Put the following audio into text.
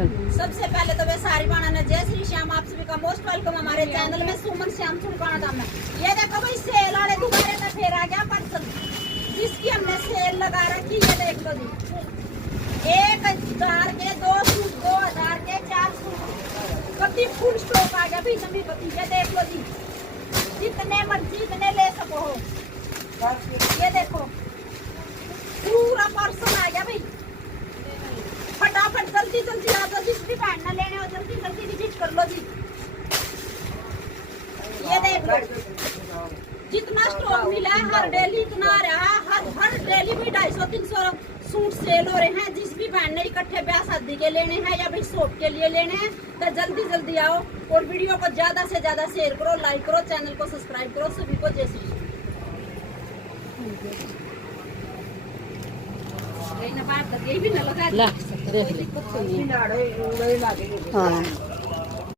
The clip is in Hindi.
सबसे पहले तो वे सारी बाणा ने जय श्री श्याम, आप सभी का मोस्ट वेलकम हमारे चैनल में। सुमन श्याम सुनकाना था मैं। ये देखो भाई सेल वाले दोबारा में फिर आ गया पार्सल, जिसकी हमने सेल लगा रखी। ये देख लो जी, 1000 के 2 सूट, 2000 के 4 सूट, कभी फुल स्टॉक आ गया भाई नवी पति। ये देख लो जी, जितने मर्जी इतने ले सको हो। ये देखो पूरा पार्सल आ गया भाई। फटाफट जल्दी जल्दी आ जाओ, जिस भी बहन ना लेने हो जल्दी जल्दी विजिट कर लो जी। ये देख लो जितना स्टॉक मिला है, हर डेली इतना आ रहा है। हर डेली में 250-300 सूट सेल हो रहे हैं। जिस भी बहन ने इकट्ठे ब्याह शादी के लेने हैं या भाई शॉप के लिए लेने हैं तो जल्दी जल्दी आओ और वीडियो को ज्यादा से ज्यादा शेयर करो, लाइक करो, चैनल को सब्सक्राइब करो। सभी को जय श्री राम। ला देख ले। हाँ